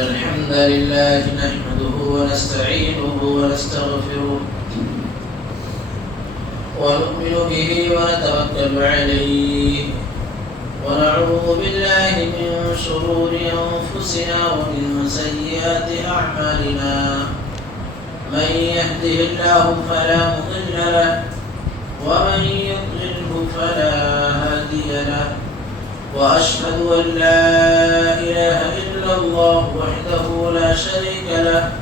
الحمد لله نحمده ونستعينه ونستغفره ونؤمن به ونتوكل عليه ونعوذ بالله من شرور أنفسنا ومن سيئات أعمالنا من يهده الله فلا مضل له ومن يضلله فلا هادي له وأشهد أن لا إله إلا الله وحده لا شريك له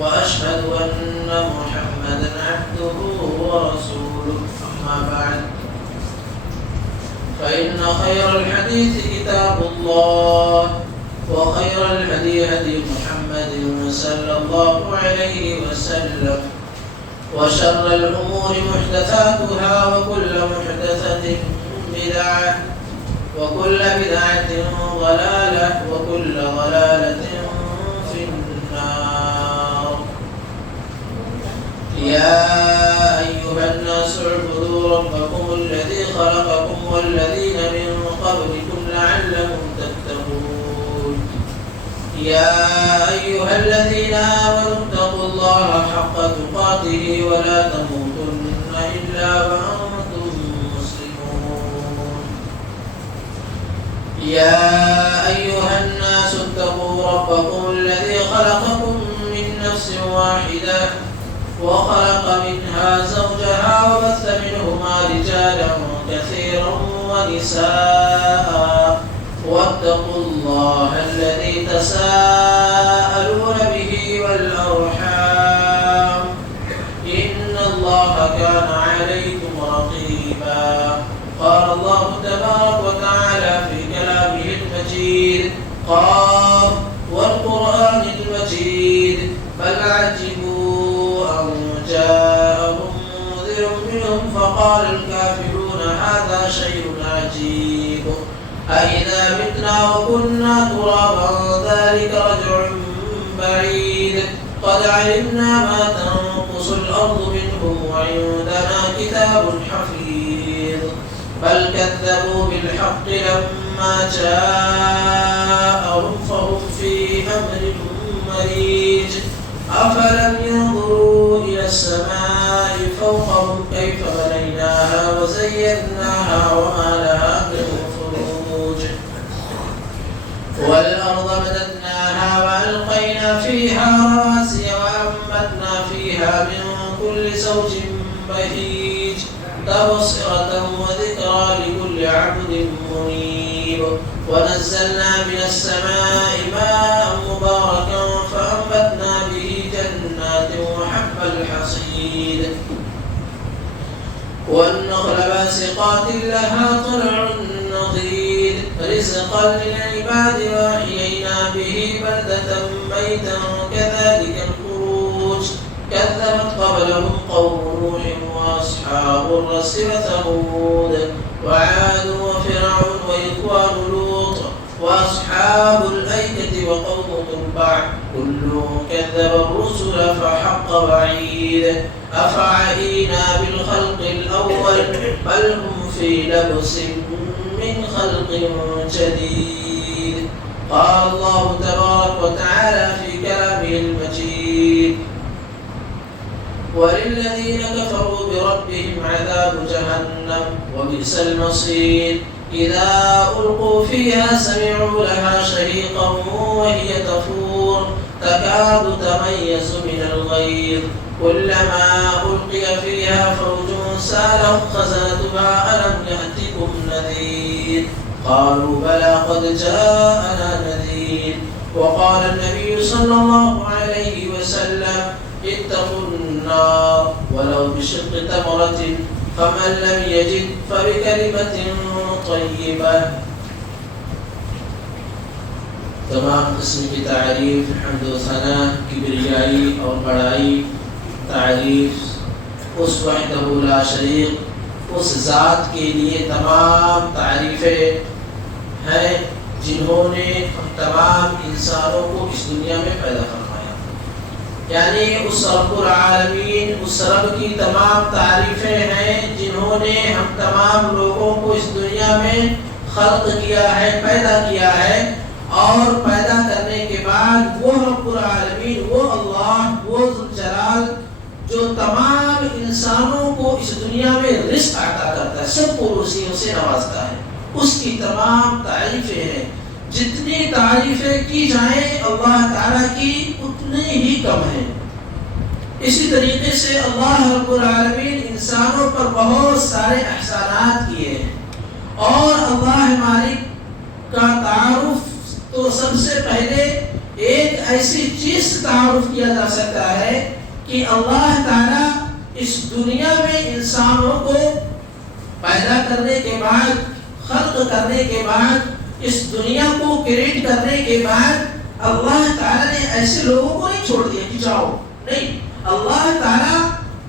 وأشهد أن محمدا عبده ورسوله أما بعد فإن خير الحديث كتاب الله وخير الهدي هدي محمد صلى الله عليه وسلم وشر الأمور محدثاتها وكل محدثة بدعة وكل بدعة ضلالة وكل ضلالة في النار. يا أيها الناس اعبدوا ربكم الذي خلقكم والذين من قبلكم لعلكم تتقون. يا أيها الذين آمنوا اتقوا الله حق تقاته ولا تموتن إلا وأنتم مسلمون. يا أيها الناس اتقوا ربكم الذي خلقكم من نفس واحدة وخلق منها زوجها وبث منهما رجالا كثيرا ونساء واتقوا الله الذي تساءلون به والأرحام إن الله كان عليكم رقيبا. قال الله تبارك وتعالى في كلامه المجيد قال والقرآن المجيد بل عجبوا أن جاءهم منذر منهم فقال الكافرون هذا شيء عجيب أئذا متنا وكنا ترابا ذلك رجع بعيد قد علمنا ما تنقص الأرض منهم وعندنا كتاب حفيظ بل كذبوا بالحق لما جاءهم فهم في أمر مريج أفلم ينظروا إلى السماء فوقهم كيف بنيناها وزيناها وما لها من فروج والأرض مددناها وألقينا فيها رواسي وأنبتنا فيها من كل زوج بهيج تبصرة وذكرى لكل عبد منيب ونزلنا من السماء ماء مباركا فأنبتنا به جنات وحب الحصيد والنخل باسقات لها طلع نضيد رزقا للعباد وأحيينا به بلدة ميتا كذلك الخروج كذبت قبلهم قوم نوح وأصحاب الرس وثمود وعاد وفرعون وإخوان لوط وأصحاب الأيكة وقوم تبع كل كذب الرسل فحق وعيد أفعينا بالخلق الأول بل هم في لبس من خلق جديد. قال الله تبارك وتعالى في كلامه المجيد وللذين كفروا بربهم عذاب جهنم وبئس المصير إذا ألقوا فيها سمعوا لها شهيقا وهي تفور تكاد تميز من الغيظ كلما ألقي فيها فوج سألهم خزنتها ألم يأتكم نذير قالوا بلى قد جاءنا نذير. وقال النبي صلى الله عليه وسلم اتقوا النار ولو بشق تمرة فمن لم يجد فبكلمة طيبة. تمام قسم کی تعریف حمد و ثنا کبریائی اور بڑائی تعریف اس وحدہ لا شریک اس ذات کے لیے تمام تعریفیں ہیں جنہوں نے ہم تمام انسانوں کو اس دنیا میں پیدا فرمایا. یعنی اس رب العالمین اس رب کی تمام تعریفیں ہیں جنہوں نے ہم تمام لوگوں کو اس دنیا میں خلق کیا ہے، پیدا کیا ہے، اور پیدا کرنے کے بعد نوازتا ہے، اس کی تمام تعریفیں ہیں. جتنی تعریفیں کی جائیں اللہ تعالیٰ کی اتنی ہی کم ہیں. اسی طریقے سے اللہ رب العالمین انسانوں پر بہت سارے احسانات کیے ہیں، اور اللہ مالک کا تعارف تو سب سے پہلے ایک ایسی چیز سے تعارف کیا جا سکتا ہے کہ اللہ تعالیٰ اس دنیا میں انسانوں کو پیدا کرنے کے بعد، خلق کرنے کے بعد، اس دنیا کو کریٹ کرنے کے بعد اللہ تعالیٰ نے ایسے لوگوں کو نہیں چھوڑ دیا کہ جاؤ، نہیں. اللہ تعالیٰ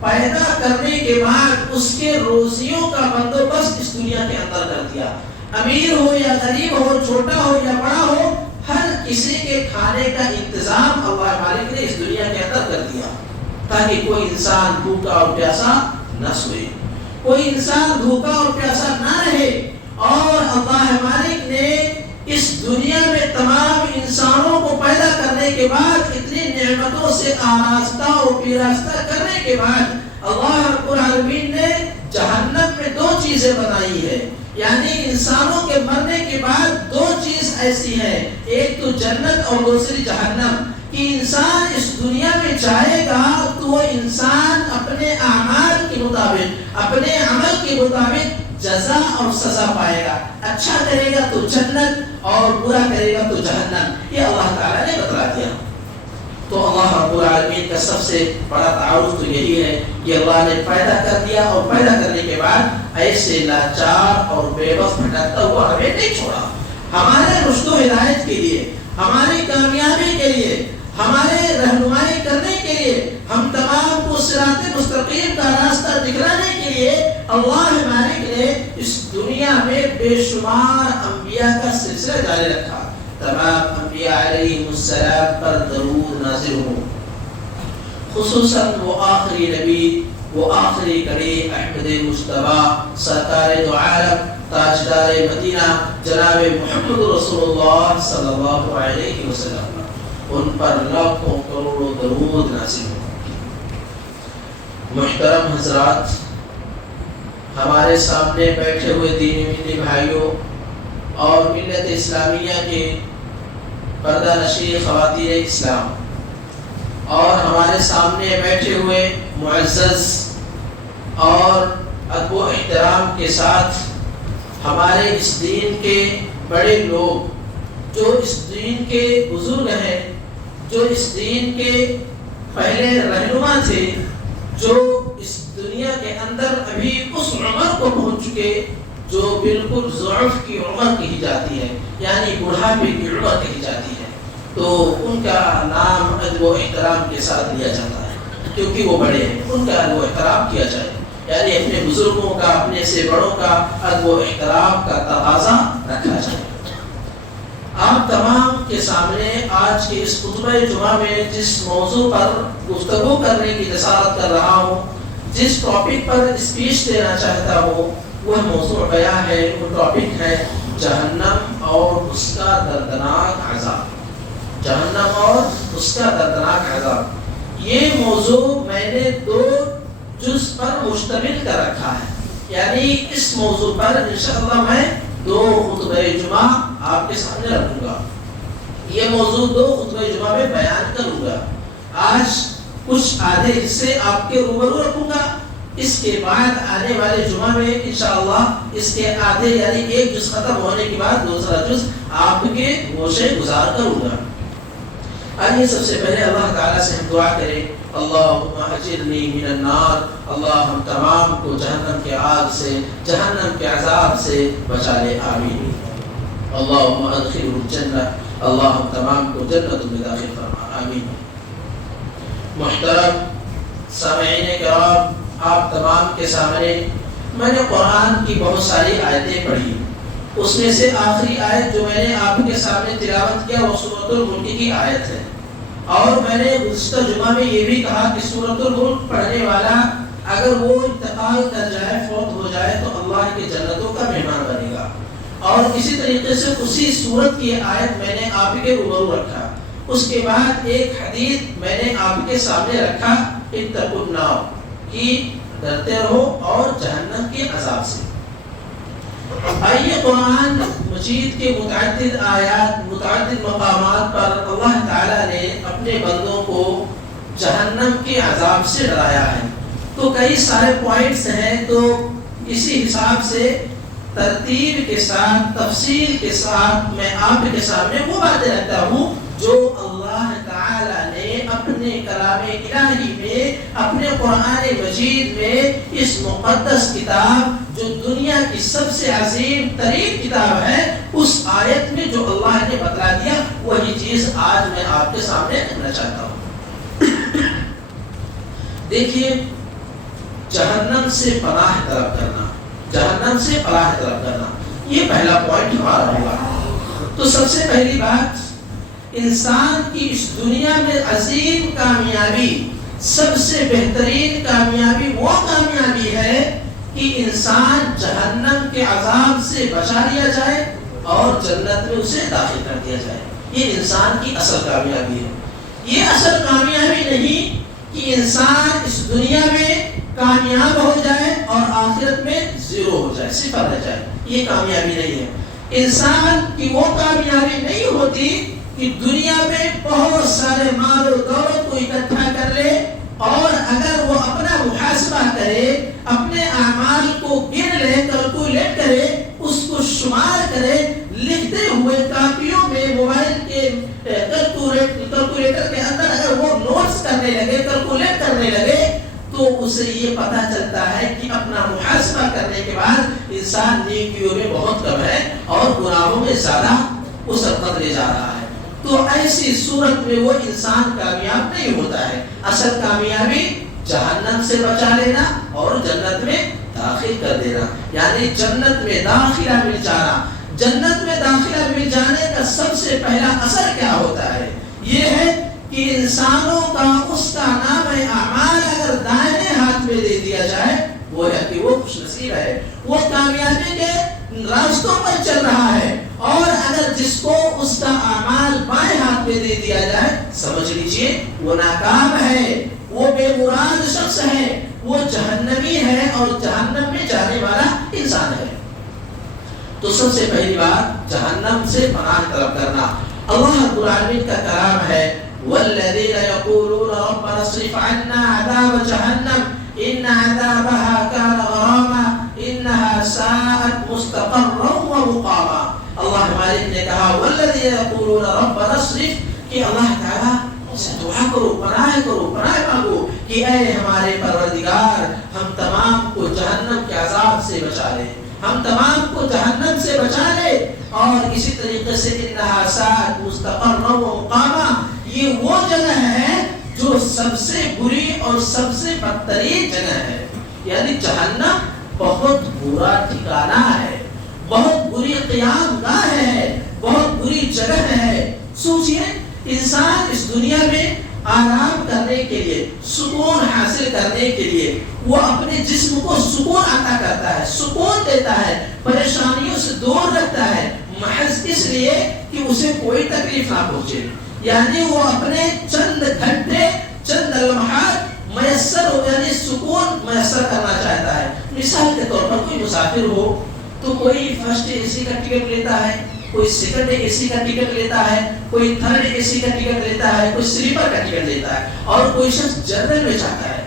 پیدا کرنے کے بعد اس کے روزیوں کا بندوبست اس دنیا کے اندر کر دیا. امیر ہو یا غریب ہو، چھوٹا ہو یا بڑا ہو، ہر کسی کے کھانے کا انتظام اللہ مالک نے اس دنیا کے اندر کر دیا، تاکہ کوئی انسان بھوکا اور پیاسا نہ سوئے، کوئی انسان بھوکا اور پیاسا نہ رہے. اور اللہ مالک نے اس دنیا میں تمام انسانوں کو پیدا کرنے کے بعد، اتنی نعمتوں سے آراستہ اور پیراستہ کرنے کے بعد، اللہ رب العالمین نے جہنم میں دو چیزیں بنائی ہے. یعنی انسانوں کے مرنے کے بعد دو چیز ایسی ہے، ایک تو جنت اور دوسری جہنم. کہ انسان اس دنیا میں چاہے گا تو وہ انسان اپنے اعمال کے مطابق، اپنے عمل کے مطابق جزا اور سزا پائے گا. اچھا کرے گا تو جنت اور برا کرے گا تو جہنم. یہ اللہ تعالیٰ نے بتلا دیا. تو اللہ رب العالمین کا سب سے بڑا تعارف تو یہی ہے کہ اللہ نے پیدا کر دیا، اور پیدا کرنے کے بعد ایسے لاچار اور بے بس بھٹکتا ہوا ہمیں نہیں چھوڑا. ہمارے رشد و ہدایت کے لیے، ہماری کامیابی کے لیے، ہمارے رہنمائی کرنے کے لیے، ہم تمام کو صراط مستقیم کا راستہ دکھلانے کے لیے اللہ مالک نے اس دنیا میں بے شمار انبیاء کا سلسلہ جاری رکھا. تمام انبیاء علیہ السلام پر درود نازل ہو، خصوصاً وہ آخری نبی، وہ آخری کڑی احمد مجتبیٰ، سرکار دو عالم، تاجدار مدینہ، جناب محمد رسول اللہ صلی اللہ علیہ وسلم، ان پر لاکھوں کروڑوں درود نازل ہو. محترم حضرات، ہمارے سامنے بیٹھے ہوئے دینی ملی بھائیوں اور ملت اسلامیہ کے پردہ نشین خواتین اسلام، اور ہمارے سامنے بیٹھے ہوئے معزز اور ادب و احترام کے ساتھ ہمارے اس دین کے بڑے لوگ، جو اس دین کے بزرگ ہیں، جو اس دین کے پہلے رہنما تھے، جو اس دنیا کے اندر ابھی اس عمر کو پہنچ چکے جو بالکل ضعف کی عمر کہی جاتی ہے، یعنی بڑھاپے کی عمر کہی جاتی ہے، تو ان کا نام ادب و احترام کے ساتھ لیا جاتا ہے، کیونکہ وہ بڑے ہیں. ان کا ادب و احترام کیا جائے، یعنی اپنے بزرگوں کا، اپنے سے بڑوں کا ادب و احترام کا تقاضا رکھا جائے. آپ تمام کے سامنے آج کے اس خطبہ جمعہ میں جس موضوع پر گفتگو کرنے کی جسارت کر رہا ہوں، جس ٹاپک پر اسپیچ دینا چاہتا ہوں، وہ موضوع بیان ہے، وہ ٹاپک ہے جہنم اور اس کا دردناک عذاب. جہنم اور اس کا دردناک عذاب، یہ موضوع میں نے 2 جز پر مشتمل کر رکھا ہے. یعنی اس موضوع پر انشاءاللہ میں 2 خطبہ جمعہ آپ کے سامنے رکھوں گا. یہ موضوع 2 خطبہ جمعہ میں بیان کروں گا. آج کچھ آدھے حصے آپ کے روبرو رکھوں گا، اس کے بعد آنے والے جمعہ میں انشاءاللہ اس کے آدھے یعنی 1 جز ختم ہونے کے بعد دوسرا جز آپ کے گوشے گزار کروں گا. آئیے سب سے پہلے اللہ تعالیٰ سے ہم دعا کریں، اللہم اجرنی من النار، اللہ ہم تمام کو جہنم کے آگ سے، جہنم کے عذاب سے بچا لے، آمین. اللہم ادخلہ الجنہ، اللہ ہم تمام کو جنت میں داخل فرما، آمین. محترم سامعین کرام، آپ تمام کے سامنے میں نے قرآن کی بہت ساری آیتیں پڑھی. اس میں سے آخری آیت جو میں نے آپ کے سامنے تلاوت کیا وہ سورۃ الملک کی آیت ہے. اور میں نے گزشتہ جمعہ میں یہ بھی کہا کہ سورۃ الملک پڑھنے والا اگر وہ انتقال کر جائے، فوت ہو جائے، تو اللہ کے جنتوں کا مہمان بنے گا. اور اسی طریقے سے اسی سورت کی آیت میں نے آپ کے روبرو رکھا. اس کے بعد ایک حدیث میں نے آپ کے سامنے رکھا، اتقوا النار، کہ ڈرتے رہو اور جہنم کے عذاب سے. آئیے قرآن مجید کے متعدد آیات متعدد مقامات پر اللہ تعالیٰ نے اپنے بندوں کو جہنم کے عذاب سے ڈرایا ہے. تو کئی سارے پوائنٹس ہیں، تو اسی حساب سے ترتیب کے ساتھ تفصیل کے ساتھ میں آپ کے سامنے وہ باتیں رکھتا ہوں جو اللہ تعالیٰ نے اپنے کلام الہی میں، اپنے قرآن مجید میں، اس مقدس کتاب جو دنیا کی سب سے عظیم ترین کتاب ہے، اس آیت میں جو اللہ نے بتلا دیا، وہی چیز آج میں آپ کے سامنے رکھنا چاہتا ہوں. دیکھیے، جہنم سے پناہ طلب کرنا، جہنم سے پناہ طلب کرنا، یہ پہلا پوائنٹ ہمارا ہوگا. تو سب سے پہلی بات، انسان کی اس دنیا میں عظیم کامیابی، سب سے بہترین کامیابی وہ کامیابی ہے کہ انسان جہنم کے عذاب سے بچا لیا جائے اور جنت میں اسے داخل کر دیا جائے. یہ انسان کی اصل کامیابی ہے. یہ اصل کامیابی نہیں کہ انسان اس دنیا میں کامیاب ہو جائے اور آخرت میں زیرو ہو جائے، صفر رہ جائے. یہ کامیابی نہیں ہے. انسان کی وہ کامیابی نہیں ہوتی کہ دنیا میں بہت سارے مال و دولت کو اکٹھا کر لے اور اگر وہ اپنا محاسبہ کرے، اپنے اعمال کو گن لے، کیلکولیٹ کرے، اس کو شمار کرے، لکھتے ہوئے کاپیوں میں موبائل کے کیلکولیٹر کے اندر اگر وہ نوٹس کرنے لگے، کیلکولیٹ کرنے لگے، تو اسے یہ پتا چلتا ہے کہ اپنا محاسبہ کرنے کے بعد انسان نیکیوں میں بہت کم ہے اور گناہوں میں زیادہ وسعت لے جا رہا ہے. تو ایسی صورت میں وہ انسان کامیاب نہیں ہوتا ہے. اصل کامیابی جہنم سے بچا لینا اور جنت میں داخل کر دینا، یعنی جنت میں داخلہ مل جانا. جنت میں داخلہ مل جانے کا سب سے پہلا اثر کیا ہوتا ہے؟ یہ ہے کہ انسانوں کا اس کا نام اعمال اگر دائیں ہاتھ میں دے دیا جائے، وہ ہے کہ وہ خوش نصیب ہے، وہ کامیابی کے راستوں پر چل رہا ہے. اور اگر جس کو اس کا اعمال بائیں ہاتھ میں دے دیا جائے، سمجھ لیجئے وہ ناکام ہے، وہ بے مراد شخص ہے، وہ جہنمی ہے اور جہنم میں جانے والا انسان ہے. تو سب سے پہلی بات جہنم سے پناہ طلب کرنا. اللہ رب العالمین کا کلام ہے، والذین یقولون ربنا اصرف عنا عذاب جہنم ان عذابها كان غراما انها ساءت مستقرا ومقاما. اللہ مالک نے کہا والذین یقولون ربنا اصرف، کہ اللہ تعالیٰ سے دعا کرو، پناہ کرو، پناہ مانگو کہ اے ہمارے پروردگار، ہم تمام کو جہنم کے عذاب سے بچا لے، ہم تمام کو جہنم سے بچا لے. اور اسی طریقے سے انہا ساعت مستقر و مقامہ، یہ وہ جگہ ہے جو سب سے بری اور سب سے بدترین جگہ ہے. یعنی جہنم بہت برا ٹھکانہ ہے، بہت بری قیام گاہ ہے، بہت بری جگہ ہے. سوچئے انسان اس دنیا میں آرام کرنے کے لیے، سکون حاصل کرنے کے لیے وہ اپنے جسم کو سکون عطا کرتا ہے، سکون دیتا ہے، پریشانیوں سے دور رکھتا ہے، محض اس لیے کہ اسے کوئی تکلیف نہ پہنچے. یعنی وہ اپنے چند گھنٹے، چند لمحات میسر ہو، یعنی سکون میسر کرنا چاہتا ہے. مثال کے طور پر کوئی مسافر ہو تو کوئی فرسٹ اے سی کا ٹکٹ لیتا ہے، کوئی سیکنڈ اے سی کا ٹکٹ لیتا ہے، کوئی تھرڈ اے سی کا ٹکٹ لیتا ہے، کوئی سلیپر کا ٹکٹ لیتا ہے، اور کوئی شخص جنرل میں جاتا ہے.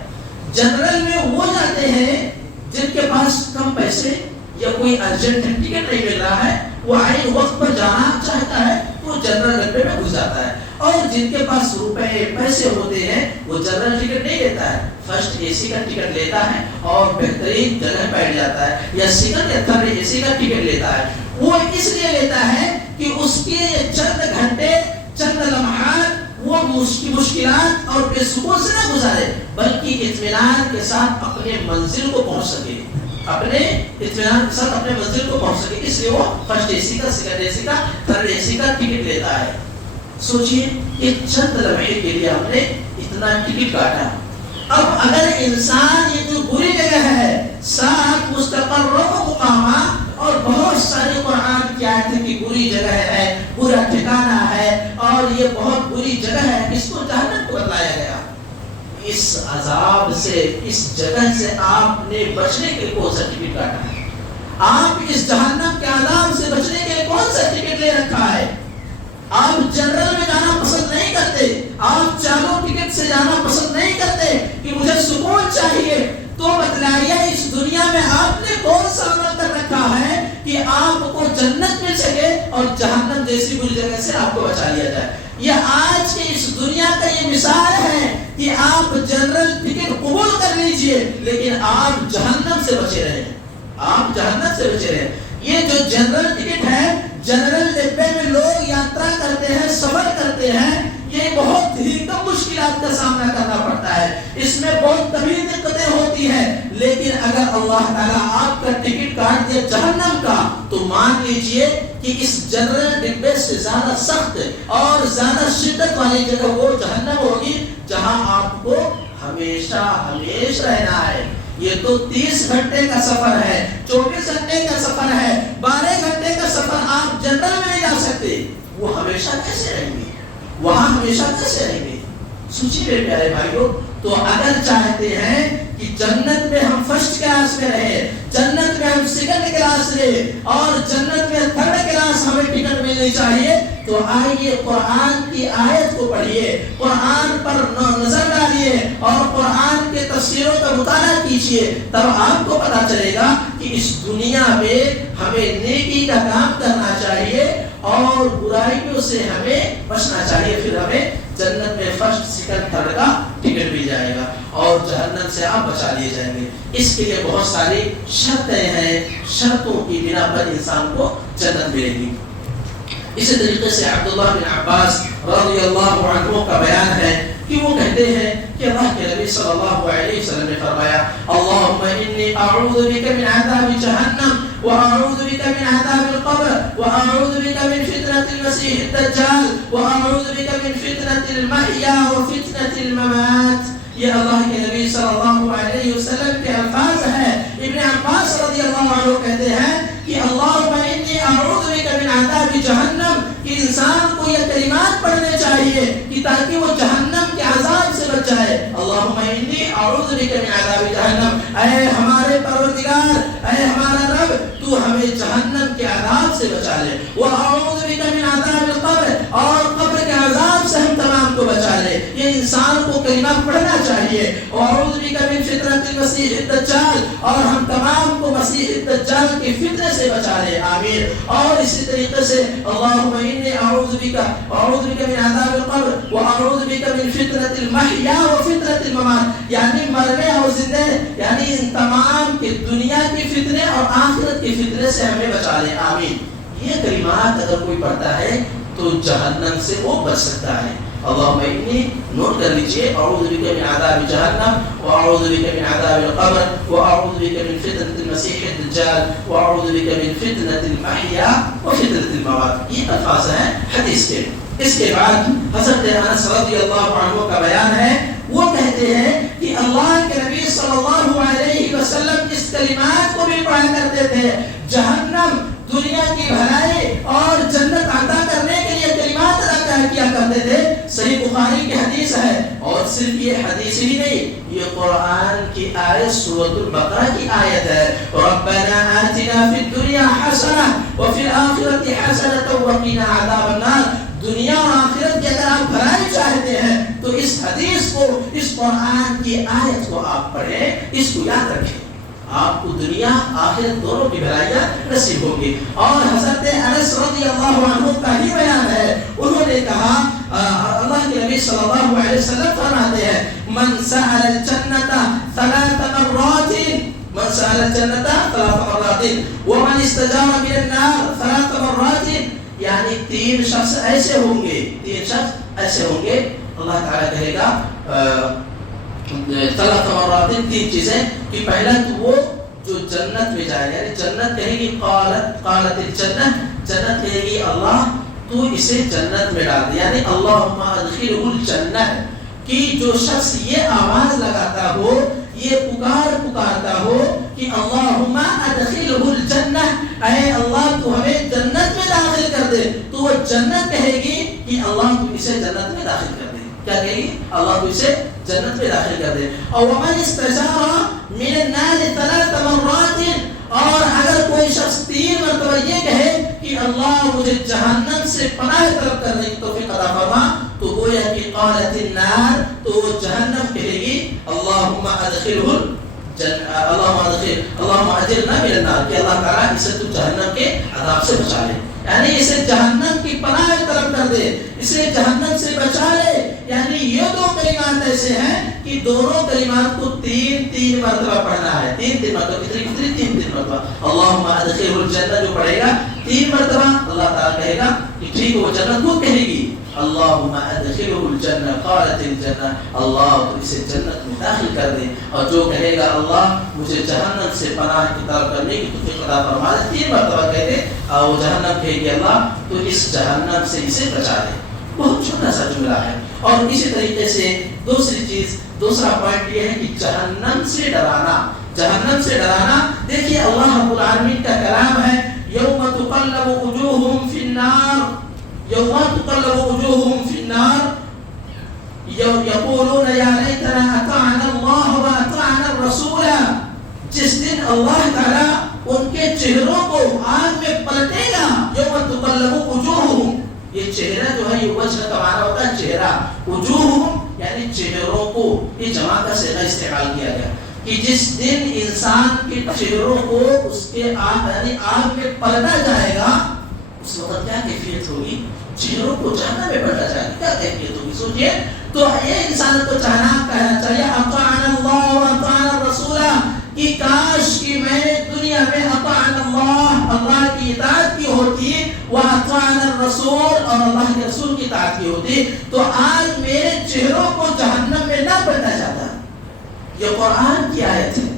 جنرل میں وہ جاتے ہیں جن کے پاس کم پیسے یا کوئی ارجنٹ ٹکٹ نہیں مل رہا ہے، وہ عین وقت پر جانا چاہتا ہے، وہ جنرل ڈبے میں گھس جاتا ہے. اور جن کے پاس روپے پیسے ہوتے ہیں وہ جنرل ٹکٹ نہیں لیتا ہے، فرسٹ اے سی کا ٹکٹ لیتا ہے اور بہترین جگہ بیٹھ جاتا ہے، یا سیکنڈ یا تھرڈ اے سی کا ٹکٹ لیتا ہے. وہ اس لیے لیتا ہے کہ اس کے چند گھنٹے، چند لمحات وہ مشکلات اور بے سکون سے نہ گزارے، بلکہ اطمینان کے ساتھ اپنے منزل کو پہنچ سکے، اپنے اطمینان کے ساتھ اپنے منزل کو پہنچ سکے. اس لیے وہ فرسٹ اے سی کا، سیکنڈ اے سی کا، تھرڈ اے سی کا ٹکٹ لیتا ہے. سوچئے ایک چند لمحے کے لیے ہم نے اتنا ٹکٹ کاٹا. اب اگر انسان یہ جو بری جگہ ہے، ساتھ مستقر و مقامہ، اور بہت سارے قرآن کی آیتیں کی بری جگہ ہے، برا ٹھکانہ ہے اور یہ بہت بری جگہ ہے، اس کو جہنم کو بتلایا گیا. اس عذاب سے، اس جگہ سے آپ نے بچنے کے لیے کون سا ٹکٹ کاٹا ہے؟ آپ اس جہنم کے عذاب سے بچنے کے لیے کون سا ٹکٹ لے رکھا ہے؟ آپ جنرل میں جانا پسند نہیں کرتے، آپ چالو ٹکٹ سے جانا پسند نہیں کرتے کہ مجھے سکون چاہیے، تو بتلائیے اس دنیا میں آپ نے کون سا عمل کر رکھا ہے کہ آپ کو جنت مل سکے اور جہنم جیسی بری جگہ سے آپ کو بچا لیا جائے؟ یہ آج کے اس دنیا کا یہ مثال ہے کہ آپ جنرل ٹکٹ قبول کر لیجئے لیکن آپ جہنم سے بچے رہیں، آپ جہنم سے بچے رہیں۔ یہ جو جنرل ٹکٹ ہے، جنرل ڈبے میں لوگ یاترا کرتے ہیں، سفر کرتے ہیں، یہ بہت ہی کم مشکلات کا سامنا کرنا پڑتا ہے، اس میں بہت طویل دقتیں ہوتی ہیں، لیکن اگر اللہ تعالیٰ آپ کا ٹکٹ کاٹ دیا جہنم کا تو مان لیجئے کہ اس جنرل ڈبے سے زیادہ سخت اور زیادہ شدت والی جگہ وہ جہنم ہوگی جہاں آپ کو ہمیشہ ہمیشہ رہنا ہے۔ یہ تو 30 گھنٹے کا سفر ہے، 24 گھنٹے کا سفر ہے، 12 گھنٹے کا سفر آپ جنرل میں نہیں جا سکتے، وہ ہمیشہ کیسے رہیں گے؟ وہاں ہمیشہ کیسے رہیں گے؟ سوچیے میرے پیارے بھائیوں، تو اگر چاہتے ہیں کہ جنت میں ہم فرسٹ کلاس میں رہے، جنت میں ہم سیکنڈ کلاس رہے اور جنت میں تھرڈ کلاس ہمیں ٹکٹ ملنی چاہیے، تو آئیے قرآن کی آیت کو پڑھیے، قرآن پر نظر ڈالیے اور قرآن کے تفسیروں کا مطالعہ کیجیے، تب آپ کو پتا چلے گا کہ اس دنیا میں ہمیں نیکی کا کام کرنا چاہیے اور برائیوں سے ہمیں بچنا چاہیے، پھر ہمیں جنت میں فرسٹ سیکنڈ تھرڈ کا ٹکٹ مل جائے گا اور جہنم سے آپ بچا لیے جائیں گے۔ اس کے لیے بہت ساری شرطیں ہیں، شرطوں کی بنا پر انسان کو جنت ملے گی۔ اسی طریقے سے عبداللہ بن عباس رضی اللہ عنہ کا بیان ہے کہ وہ کہتے ہیں کہ اللہ کے نبی صلی اللہ علیہ وسلم نے فرمایا اللہم انی اعوذ بک من عذاب جہنم واعوذ بک من عذاب القبر واعوذ بک من فتنة المسیح الدجال واعوذ بک من فتنة المحیا وفتنة الممات۔ یہ اللہ کے نبی صلی اللہ علیہ وسلم کے الفاظ ہیں۔ ابن عباس رضی اللہ عنہ کہتے ہیں کہ اللہم انی اعوذ بک من عذاب جہنم، کہ انسان کو یہ کلمات پڑھنے چاہیے کہ تاکہ وہ جہنم کے عذاب سے بچ جائے۔ اللہم انی اعوذ بک من عذاب جہنم، اے ہمارے پروردگار، اے ہمارا رب، تو ہمیں جہنم کے عذاب سے بچا لے۔ واعوذ بک من عذاب القبر، اور قبر کے عذاب سے ہم تمام کو بچا لے۔ یہ انسان کو کلمات پڑھنا چاہیے۔ واعوذ بک من فتنة المسیح الدجال، اور ہم تمام کو مسیح الدجال کے فتنے سے بچا لے، آمین۔ اور اسی طریقے سے اللہم انی اعوذ بک من عذاب القبر واعوذ بک من فتنة المحیا وفتنة الممات، یعنی مرنے اور زندے، یعنی ان تمام کے دنیا کے فتنے اور آخرت کے فتنے سے ہمیں بچا لے، آمین۔ یہ کلمات اگر کوئی پڑھتا ہے تو جہنم سے وہ بچ سکتا ہے۔ اللہم انی، نوٹ کر لیجئے، اعوذ بک من عذاب جہنم واعوذ بک من عذاب القبر واعوذ بک من فتنة المسیح الدجال واعوذ بک من فتنة المحیا وفتنة الممات۔ یہ الفاظ ہیں حدیث کے۔ اس کے بعد حضرت انس رضی اللہ عنہ کا بیان ہے، وہ کہتے ہیں کہ اللہ کے نبی صلی اللہ علیہ وسلم اس کلمات کو بھی پڑھا کرتے تھے۔ جہنم، دنیا کی بھلائی اور جنت عطا کرنے کے لیے کلمات ادا کیا کرتے تھے۔ صحیح بخاری کی حدیث ہے، اور صرف یہ حدیث ہی نہیں، یہ قرآن کی آیت سورۃ البقرہ کی آیت ہے، ربنا آتنا فی الدنیا حسنہ وفی الآخرۃ حسنۃ وقنا عذاب النار۔ دنیا اور آخرت کی اگر آپ بھلائی چاہتے ہیں تو اس حدیث کو، اس قرآن کی آیت کو آپ پڑھیں، اس کو یاد رکھیں، آپ کو دنیا آخرت دونوں کی بھلائیاں نصیب ہوگی۔ اور حضرت انس رضی اللہ عنہ کا ہی بیان ہے، انہوں نے کہا اللہ کے نبی صلی اللہ علیہ وسلم فرماتے ہیں من سأل الجنة 3 مرات، من سأل الجنة 3 مرات ومن استجار من النار 3 مرات، یعنی 3 شخص ایسے ہوں گے، 3 شخص ایسے ہوں گے، اللہ تعالیٰ کہے گا 3 مرات، 3 چیزیں، کہ پہلا تو وہ جو جنت میں جائے، یعنی جنت کہے گی قالت الجنہ، جنت کہے گی اللہ تو اسے جنت میں ڈال دے، یعنی اللہم ادخلہ الجنہ، کہ جو شخص یہ آواز لگاتا ہو، یہ پکارتا ہو کہ اللہم ادخلہ الجنہ، اے اللہ تو ہمیں جنت میں داخل کر دے، تو وہ جنت کہے گی کہ اللہ تو اسے جنت میں داخل کر دے۔ کیا کہے گی؟ اللہ تو اسے جنت میں داخل کر دے۔ اور ومن استجار من النار 3 مرات، اور اگر کوئی شخص 3 مرتبہ یہ کہے کہ اللہ مجھے جہنم سے پناہ طلب کرنے کی توفیق عطا فرما، تو گویا کہ قالت النار، تو وہ جہنم کہے گی اللہم ادخلہ اللہم اجرنا من النار، کہ اللہ تعالیٰ اسے تو جہنم کے عذاب سے بچا لے، یعنی اسے جہنم کی پناہ طلب کر دے، اسے جہنم سے بچا لے۔ یعنی یہ 2 کلمات ایسے ہیں کہ دونوں کلمات کو 3 مرتبہ پڑھنا ہے، 3 مرتبہ، کتنی 3 مرتبہ اللہم ادخلہ الجنہ جو پڑھے گا 3 مرتبہ، اللہ تعالیٰ کہے گا کہ ٹھیک ہے، وہ جنت کو کہے گی اللہم ادخلہ الجنہ، قالت الجنہ، اللہ تو اسے جنت میں داخل کر دے، اور جو کہے گا اللہ مجھے جہنم سے پناہ کی طلب کرنے کی توفیق عطا فرما دے، 3 مرتبہ کہتے اور وہ جہنم کہے گی اللہ تو اس جہنم سے اسے بچا دے۔ بہت چھوٹا سا جملہ ہے۔ اور اسی طریقے سے دوسرا پوائنٹ یہ ہے کہ جہنم سے ڈرانا، جہنم سے ڈرانا۔ دیکھیے اللہ رب العالمین کا کلام ہے یوم تقلب وجوہہم فی النار، یوم تقلب وجوہہم فی النار یقولون یا لیتنا اطعنا اللہ واطعنا الرسول، جس دن اللہ تعالیٰ ان کے چہروں کو آگ میں پلٹے گا۔ یوم تقلب وجوہہم، یہ چہرہ جو ہے یہ وجہ کا معنی ہوتا ہے چہرہ، وجوہہم یعنی چہروں کو، یہ جمع کا صیغہ استعمال کیا گیا کہ جس دن انسان کے چہروں کو اس کے یعنی آگ میں پلٹا جائے گا، اس وقت کیا کیفیت ہوگی؟ چہروں کو جہنم میں پلٹا جائے گا، کیا کیفیت ہوگی سوچئے۔ تو یہ انسان کو کہنا چاہیے اطعنا اللہ واطعنا الرسول، کہ کاش کہ میں نے دنیا میں اطعنا اللہ، اللہ کی اطاعت کی ہوتی، واطعنا الرسول اور اللہ کے رسول کی اطاعت کی ہوتی، تو آج میرے چہروں کو جہنم میں نہ پلٹا جاتا۔ یہ قرآن کی آیت ہے،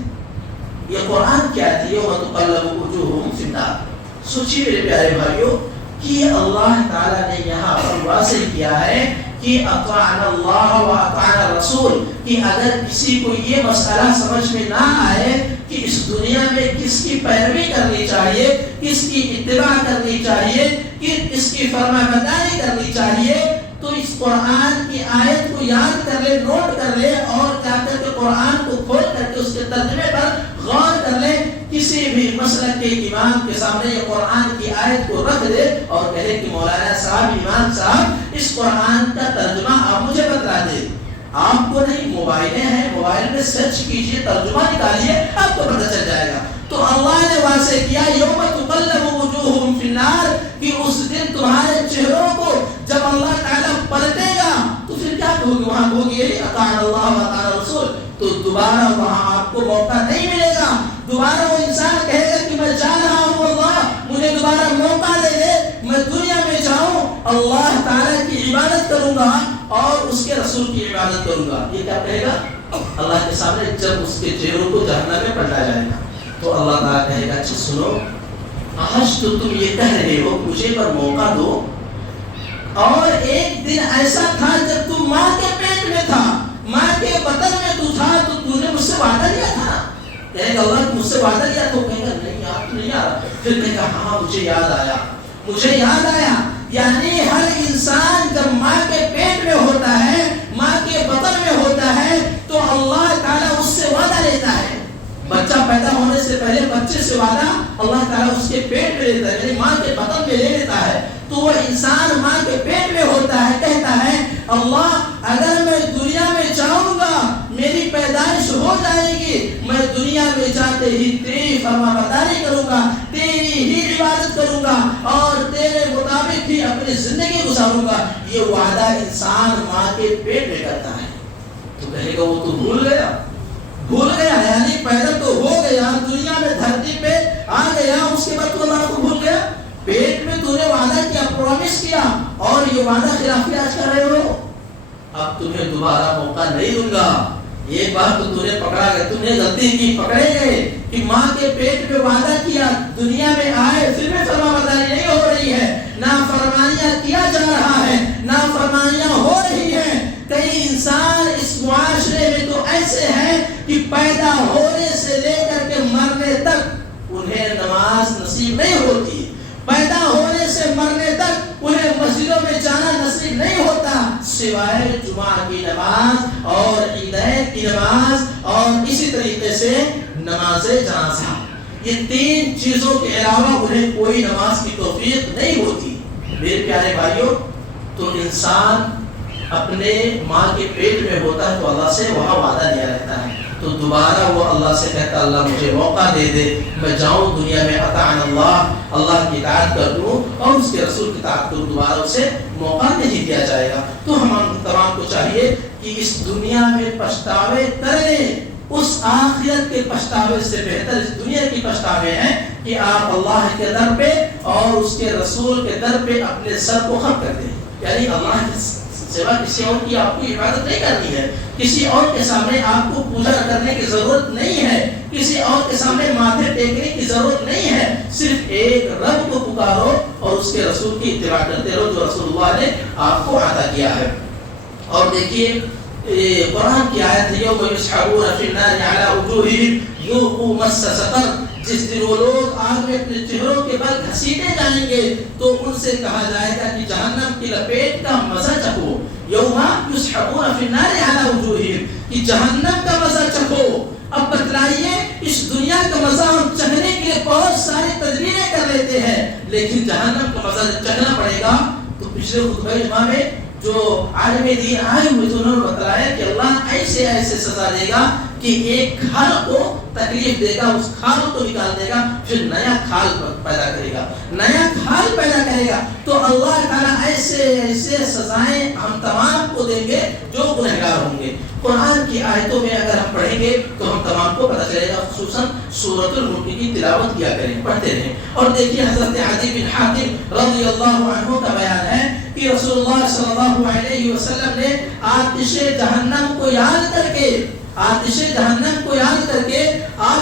یہ قرآن کی آیت ہے یوم تقلب وجوہہم فی النار۔ سوچیے میرے پیارے بھائیوں کہ اللہ تعالیٰ نے یہاں پر واضح کیا ہے کہ اطعنا اللہ و اطعنا الرسول، کہ اگر کسی کو یہ مسئلہ سمجھ میں نہ آئے کہ اس دنیا میں کس کی پیروی کرنی چاہیے، کس کی اتباع کرنی چاہیے، کہ اس کی فرمانبرداری کرنی چاہیے، تو اس قرآن کی آیت کو یاد کر لے، نوٹ کر لے، اور جا کر کے قرآن کو کھول کر کے اس کے ترجمے پر غور کر لے۔ کسی بھی مسلک کے امام کے سامنے یہ قرآن کی آیت کو رکھ دے اور کہے کہ مولانا صاحب، امام صاحب، اس قرآن کا ترجمہ آپ مجھے بتا دیں۔ آپ کو نہیں، موبائلیں ہیں، موبائل میں سرچ کیجئے، ترجمہ نکالیے، آپ کو پتہ چل جائے گا۔ تو اللہ نے واضح کیا یوم تقلب وجوہہم فی النار، کہ اس دن تمہارے چہروں کو جب اللہ تعالیٰ پلٹے گا تو پھر کیا کہوگے؟ وہاں کہوگے اطعنا اللہ واطعنا الرسول، تو دوبارہ وہاں آپ کو موقع نہیں ملے گا۔ دوبارہ وہ انسان کہے گا کہ میں جا رہا ہوں اللہ، مجھے دوبارہ موقع دے دے، میں دنیا میں جاؤں، اللہ تعالیٰ کی عبادت کروں گا اور اس کے رسول کی عبادت کروں گا۔ یہ کیا کہے گا اللہ کے سامنے جب اس کے چہروں کو جہنم میں پلٹا جائے گا؟ تو اللہ تعالیٰ کہے گا اچھا سنو، آج تو تم یہ کہہ رہے ہو مجھے پر موقع دو، اور ایک دن ایسا تھا جب تم ماں کے پیٹ میں تھا، ماں کے بطن میں تو تھا، تو تو نے مجھ سے وعدہ لیا تھا، کہے گا اللہ مجھ سے وعدہ لیا، تو کہے گا نہیں یاد نہیں آ رہا، پھر کہے گا ہاں مجھے یاد آیا، مجھے یاد آیا۔ یعنی ہر انسان جب ماں کے پیٹ میں ہوتا ہے، ماں کے بطن میں ہوتا ہے، تو اللہ تعالیٰ اس سے وعدہ لیتا ہے۔ بچہ پیدا ہونے سے پہلے بچے سے وعدہ اللہ تعالیٰ اس کے پیٹ میں لیتا ہے، یعنی ماں کے بطن میں لے لیتا ہے۔ تو وہ انسان ماں کے پیٹ میں ہوتا ہے، کہتا ہے اللہ اگر میں دنیا میں جاؤں گا، میری پیدائش ہو جائے گی، میں دنیا میں جاتے ہی تیری فرمانبرداری کروں گا، تیری ہی عبادت کروں گا، اور تیرے مطابق ہی اپنی زندگی گزاروں گا۔ یہ وعدہ انسان ماں کے پیٹ میں کرتا ہے۔ تو کہے گا وہ تو بھول گیا، بھول گیا، یعنی پیدا تو ہو گیا، دنیا میں دھرتی پہ آ گیا، اس کے بعد تو اللہ کو بھول گیا۔ پیٹ میں تو نے وعدہ کیا، پرومس کیا، اور یہ وعدہ خلافی آج کر رہے ہو۔ اب تمہیں دوبارہ موقع نہیں دوں گا۔ ایک بار تو تم نے پکڑا گیا، تم نے غلطی کی، پکڑے گئے کہ ماں کے پیٹ میں وعدہ کیا، دنیا میں آئے، پھر بھی فرمانبرداری نہیں ہو رہی ہے، نافرمانیاں کیا جا رہا ہے، نافرمانیاں ہو رہی ہیں۔ کئی انسان اس معاشرے میں تو ایسے ہیں کہ پیدا ہونے سے لے کر کے مرنے تک انہیں نماز نصیب نہیں ہوتی، پیدا ہونے سے مرنے تک انہیں مسجدوں میں جانا نصیب نہیں ہوتا، سوائے جمعہ کی نماز اور عیدین کی نماز اور اسی طریقے سے نماز جنازہ۔ یہ تین چیزوں کے علاوہ انہیں کوئی نماز کی توفیق نہیں ہوتی۔ میرے پیارے بھائیوں، تو انسان اپنے ماں کے پیٹ میں ہوتا ہے تو اللہ سے وہاں وعدہ لیا رہتا ہے، تو دوبارہ وہ اللہ سے کہتا اللہ مجھے موقع دے دے، میں جاؤں دنیا میں اطاعن اللہ کی اطاعت کر دوں اور اس کے رسول کی اطاعت کروں، دوبارہ اسے موقع نہیں دیا جائے گا۔ تو ہم تمام کو چاہیے کہ اس دنیا میں پچھتاوے کریں، اس آخرت کے پچھتاوے سے بہتر اس دنیا کی پچھتاوے ہیں کہ آپ اللہ کے در پہ اور اس کے رسول کے در پہ اپنے سر کو خم کر دیں، یعنی اللہ کے سوا کسی اور کی آپ کو عبادت نہیں کرنی ہے، کسی اور کے سامنے آپ کو پوجا کرنے کی ضرورت نہیں ہے، کسی اور کے سامنے ماتھے ٹیکنے کی ضرورت نہیں ہے، صرف ایک رب کو پکارو اور اس کے رسول کی اتباع کرتے رہو جو رسول اللہ نے آپ کو عطا کیا ہے۔ اور دیکھیے قرآن کی آیت ہے یوم یسحبون فی النار علی وجوہہم ذوقوا مس سقر، جس دن وہ لوگ آگ میں اپنے چہروں کے بل گھسیٹے جائیں گے تو ان سے کہا جائے گا کہ جہنم کی لپیٹ کا مزہ چکھو، یوم یسحبون فی النار علی وجوہہم، کہ جہنم کا مزہ چکھو۔ اب بتلائیے اس دنیا کا مزہ ہم چکھنے کے لیے بہت ساری تدبیریں کر لیتے ہیں، لیکن جہنم کا مزہ چکھنا پڑے گا۔ تو پچھلے خطبہ جمعہ میں جو عالم دین آئے ہوئے تھے انہوں نے بتایا کہ اللہ ایسے ایسے سزا دے گا کہ ایک کھال کو تکلیف دے گا، اس کھال کو نکال دے گا، پھر نیا کھال پیدا کرے گا، نیا کھال پیدا کرے گا۔ تو اللہ تعالیٰ ایسے ایسے سزائیں ہم تمام کو دیں گے جو گنہگار ہوں گے۔ قرآن کی آیتوں میں اگر ہم پڑھیں گے تو ہم تمام کو پتہ چلے گا، خصوصاً سورۃ الملک کی تلاوت کیا کریں، پڑھتے رہیں۔ اور دیکھیے حضرت عدی بن حاتم رضی اللہ عنہ کا بیان ہے کہ رسول اللہ صلی اللہ علیہ وسلم نے آتش جہنم کو یاد کر کے آپ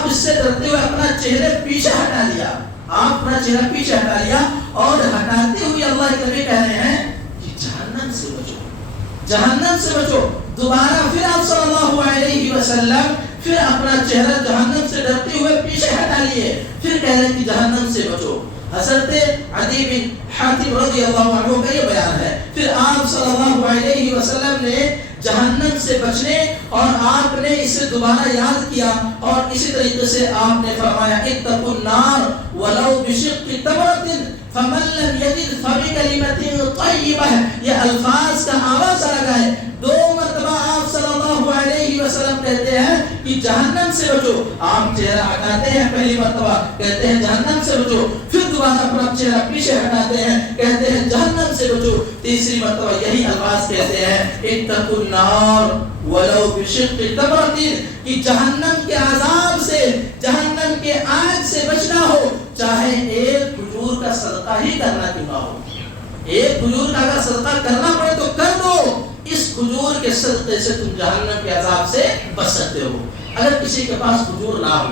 اس سے ڈرتے ہوئے اپنا چہرہ پیچھے ہٹا لیا، آپ اپنا چہرہ پیچھے ہٹا لیا اور ہٹاتے ہوئے اللہ کے نبی کہہ رہے ہیں کہ جہنم سے بچو، جہنم سے بچو۔ دوبارہ پھر آپ صلی اللہ علیہ وسلم پھر اپنا چہرہ جہنم سے ڈرتے ہوئے پیچھے ہٹا لیے، پھر کہہ رہے ہیں کہ جہنم سے بچو۔ حضرت عدی بن حاتم رضی اللہ عنہ کا یہ بیان ہے۔ پھر آپ صلی اللہ علیہ وسلم نے جہنم سے بچنے اور آپ نے اسے دوبارہ یاد کیا، اور اسی طریقے سے آپ نے فرمایا اتقوا النار ولو بشق تمرۃ فمن لم یجد فبکلمۃ طیبہ۔ یہ الفاظ کا آواز لگائے، دو مرتبہ آپ صلی اللہ علیہ وسلم کہتے ہیں کہ جہنم سے بچو۔ آپ چہرہ ہٹاتے ہیں، پہلی مرتبہ کہتے ہیں جہنم سے بچو، پھر دوبارہ اپنا چہرہ پیچھے ہٹاتے ہیں، کہتے ہیں جہنم سے بچو، تیسری مرتبہ یہی الفاظ کہتے ہیں اتقوا النار ولو بشق تمرۃ، کہ جہنم کے عذاب سے، جہنم کے آگ سے بچنا ہو چاہے ایک کھجور کا صدقہ ہی کرنا کیوں نہ ہو، ایک کھجور کا اگر صدقہ کرنا پڑے تو کر دو، اس کھجور کے صدقے سے تم جہنم کے عذاب سے بچ سکتے ہو۔ اگر کسی کے پاس کھجور نہ ہو،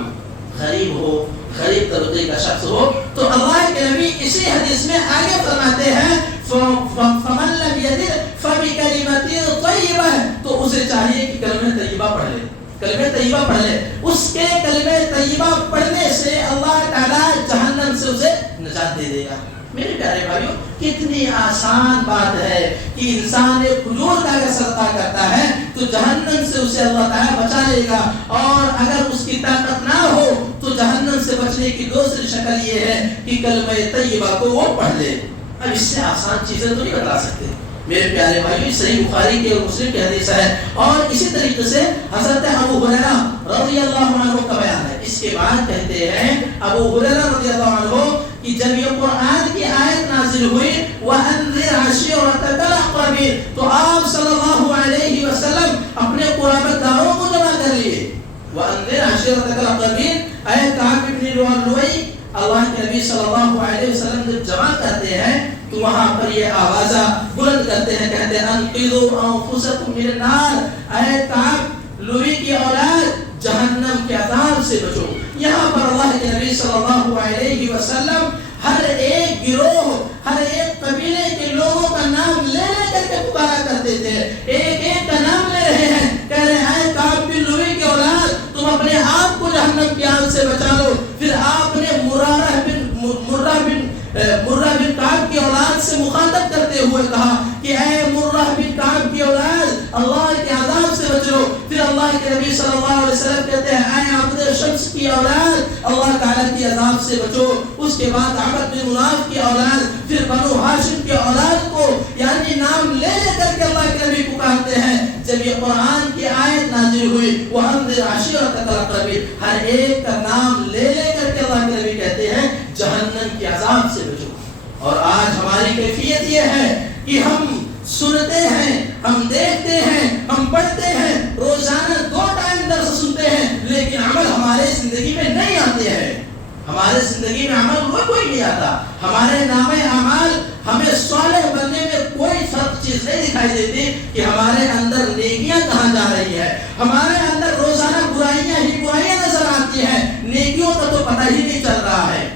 غریب ہو، غریب طبقے کا شخص ہو، تو اللہ کے نبی اسی حدیث میں آگے فرماتے ہیں فمن لم یجد فبکلمۃ طیبہ، تو اسے چاہیے کہ کلمہ طیبہ پڑھ لے، کلمہ طیبہ پڑھ لے۔ اس کے کلمہ طیبہ پڑھنے سے اللہ تعالیٰ جہنم سے اسے نجات دے دے گا۔ میرے پیارے بھائیوں، کتنی آسان بات ہے کہ انسان ایک کھجور کا اگر صدقہ کرتا ہے تو جہنم سے اسے اللہ تعالیٰ بچا لے گا، اور اگر اس کی طاقت نہ ہو تو جہنم سے بچنے کی دوسری شکل یہ ہے کہ کلمہ طیبہ کو وہ پڑھ لے۔ اب اس سے آسان چیزیں تو نہیں بتا سکتے میرے پیارے بھائیوں، صحیح بخاری کے اور مسلم کے حدیث ہے، اور اسی طریقے سے حضرت ابو ہریرہ رضی اللہ عنہ کا بیان ہے۔ اس کے بعد کہتے ہیں ابو ہریرہ رضی اللہ عنہ کہ جب یہ قرآن کی آیت نازل ہوئی وَأَنذِرْ عَشِيرَتَكَ الْأَقْرَبِينَ، تو آپ صلی اللہ علیہ وسلم اپنے قرابت داروں کو جمع کر لیے۔ وَأَنذِرْ عَشِيرَتَكَ الْأَقْرَبِينَ، اے کعب بن لؤي، اللہ کے نبی صلی اللہ علیہ وسلم جب جمع کرتے ہیں تو وہاں پر یہ آوازہ بلند کرتے ہیں، کہتے ہیں انقذوا انفسکم من النار، اے کعب لؤي کی اولاد جہنم کے عذاب سے بچو۔ یہاں پر اللہ کے نبی صلی اللہ علیہ وسلم ہر ایک گروہ، ہر ایک قبیلے کے لوگوں کا نام لے لے کر کے پکارا کرتے تھے، ایک ایک کا نام لے رہے ہیں، کہہ رہے ہیں اے کعب بن لؤي کی اولاد تم اپنے آپ کو جہنم کی آگ سے بچا لو۔ پھر آپ نے مرہ بن کعب کی اولاد سے مخاطب کرتے ہوئے کہا کہ اے مرہ بن کعب کی اولاد اللہ کے عذاب سے بچو۔ پھر اللہ اللہ کے نبی صلی اللہ علیہ وسلم کہتے ہیں اے عبد شمس کی اولاد, اللہ تعالیٰ کی عذاب سے بچو. اس کے بعد عبد بن مناف کی اولاد, پھر بنو ہاشم کی اولاد کو یعنی نام لے لے کر کے اللہ کے نبی پکارتے ہیں. جب یہ قرآن کی آیت نازل ہوئی وَأَنذِرْ عَشِيرَتَكَ الْأَقْرَبِينَ, ہر ایک کا نام لے لے کر کے اللہ کے نبی کہتے ہیں جہنم کے عذاب سے بچو. اور آج ہماری کیفیت یہ ہے کہ ہم سنتے ہیں, ہم دیکھتے ہیں, ہم پڑھتے ہیں, روزانہ 2 ٹائم درس سنتے ہیں, لیکن عمل ہمارے زندگی میں نہیں آتے ہیں. ہمارے زندگی میں عمل کوئی نہیں آتا. ہمارے نام اعمال ہمیں صالح بننے میں کوئی فرق چیز نہیں دکھائی دیتی کہ ہمارے اندر نیکیاں کہاں جا رہی ہے. ہمارے اندر روزانہ برائیاں ہی برائیاں نظر آتی ہیں, نیکیوں کا تو پتہ ہی نہیں چل رہا ہے.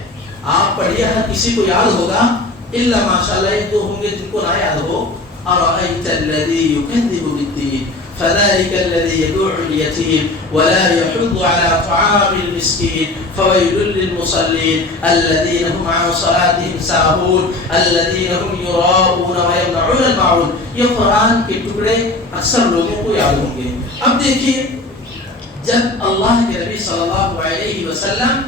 آپ پڑھیے, ہر کسی کو یاد ہوگا الا ماشاءاللہ 1-2 ہوں گے جن کو نہ یاد ہو. أرأيت الذي يكذب بالدين فذلك الذي يدعو اليتيم ولا يحض على طعام المسكين فويل للمصلين الذين هم عن صلاتهم ساهون الذين هم يراءون ويمنعون الماعون. یہ قرآن کے ٹکڑے اکثر لوگوں کو یاد ہوں گے. اب دیکھیے, جب اللہ کے نبی صلی اللہ علیہ وسلم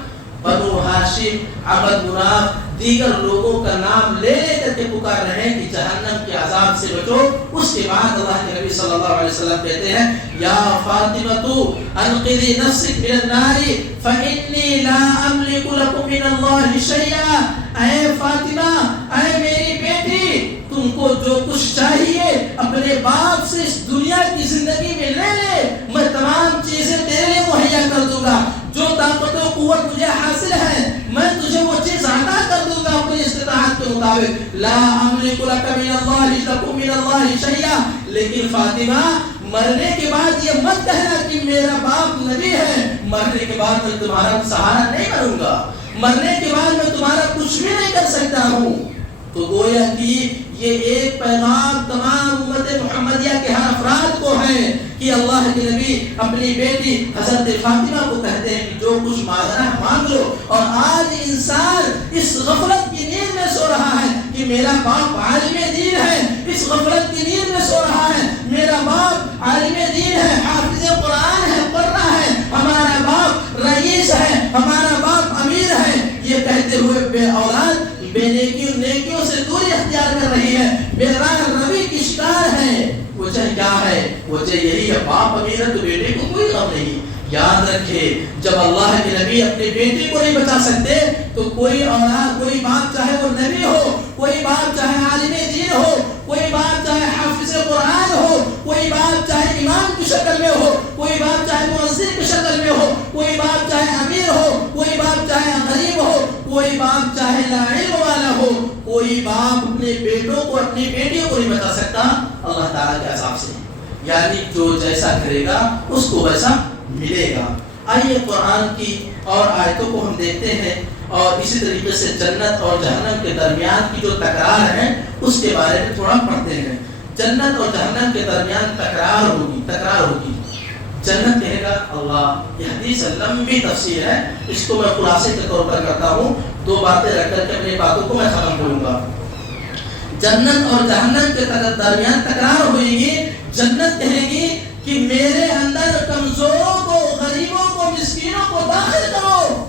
بنو ہاشم, عبد مناف, دیگر لوگوں کا نام لے لے کر کے پکار رہے ہیں کہ جہنم کے عذاب سے بچو. اس کے بعد اللہ کے نبی صلی اللہ علیہ وسلم کہتے ہیں یا فاطمہ انقذی نفسک من النار فإنی لا املک لکم من اللہ شیئا. اے فاطمہ, اے میری بیٹی, تم کو جو کچھ چاہیے اپنے باپ سے اس دنیا کی زندگی میں لے لے, میں تمام چیزیں تیرے لیے مہیا کر دوں گا. جو طاقت و قوت تجھے حاصل ہے میں تجھے وہ چیز عطا کر دوں گا اپنی استطاعت کے مطابق. لا املک لک من اللہ شیئا. لیکن فاطمہ, مرنے کے بعد یہ مت کہنا کہ میرا باپ نبی ہے, مرنے کے بعد میں تمہارا سہارا نہیں بنوں گا, مرنے کے بعد میں تمہارا کچھ بھی نہیں کر سکتا ہوں. تو گویا کہ یہ ایک پیغام تمام امت محمدیہ کے ہر افراد کو ہے کہ اللہ کے نبی اپنی بیٹی حضرت فاطمہ کو کہتے ہیں کہ جو کچھ مانگنا ہے مانگ لو. اور آج انسان اس غفلت کی نیند میں سو رہا ہے کہ میرا باپ عالم دین ہے, اس غفلت کی نیند میں سو رہا ہے میرا باپ عالم دین ہے, حافظ قرآن ہے, پڑھ رہا ہے, ہمارا باپ رئیس ہے, ہمارا باپ امیر ہے. یہ کہتے ہوئے بے اولاد بے نیکیوں سے دوری اختیار کر رہی ہے, بے راہ روی کی شکار ہے. وجہ کیا ہے؟ وجہ یہی ہے, باپ امیر ہے تو بیٹے کو کوئی غم نہیں. یاد رکھے, جب اللہ کے نبی اپنی بیٹی کو نہیں بچا سکتے تو کوئی اولاد, کوئی باپ چاہے وہ نبی ہو, کوئی باپ چاہے عالم دین ہو, کوئی باپ چاہے حافظ قرآن ہو, کوئی باپ چاہے امام کی شکل میں ہو, کوئی باپ چاہے مؤذن کی شکل میں ہو, کوئی باپ چاہے امیر ہو, کوئی باپ چاہے غریب ہو, کوئی باپ چاہے لا علم والا ہو, کوئی باپ اپنے بیٹوں کو, اپنی بیٹیوں کو نہیں بتا سکتا اللہ تعالیٰ کے عذاب سے. یعنی جو جیسا کرے گا اس کو ویسا ملے گا. آئیے قرآن کی اور آیتوں کو ہم دیکھتے ہیں اور اسی طریقے سے جنت اور جہنم کے درمیان کی جو تکرار ہے اس کے بارے میں تھوڑا پڑھتے ہیں. جنت اور جہنم کے درمیان تکرار ہوگی. جنت کہے گا اللہ, یہ حدیث لمبی تفسیر ہے, اس کو میں خلاصے کے طور پر کرتا ہوں, 2 باتیں رکھ کر کے اپنی باتوں کو میں ختم کروں گا. جنت اور جہنم کے درمیان تکرار ہوئے گی. جنت کہے گی کہ میرے اندر کمزوروں کو, غریبوں کو, مسکینوں کو داخل کرو.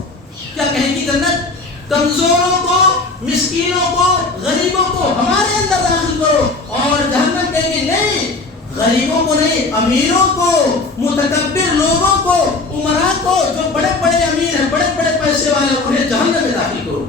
کیا کہے گی جنت؟ کمزوروں کو, مسکینوں کو, غریبوں کو ہمارے اندر داخل کرو. اور جہنم کہے گی نہیں, غریبوں کو نہیں, امیروں کو, متکبر لوگوں کو, عمراء کو, جو بڑے بڑے امیر ہیں, بڑے بڑے پیسے والے, انہیں جہنم میں داخل کرو.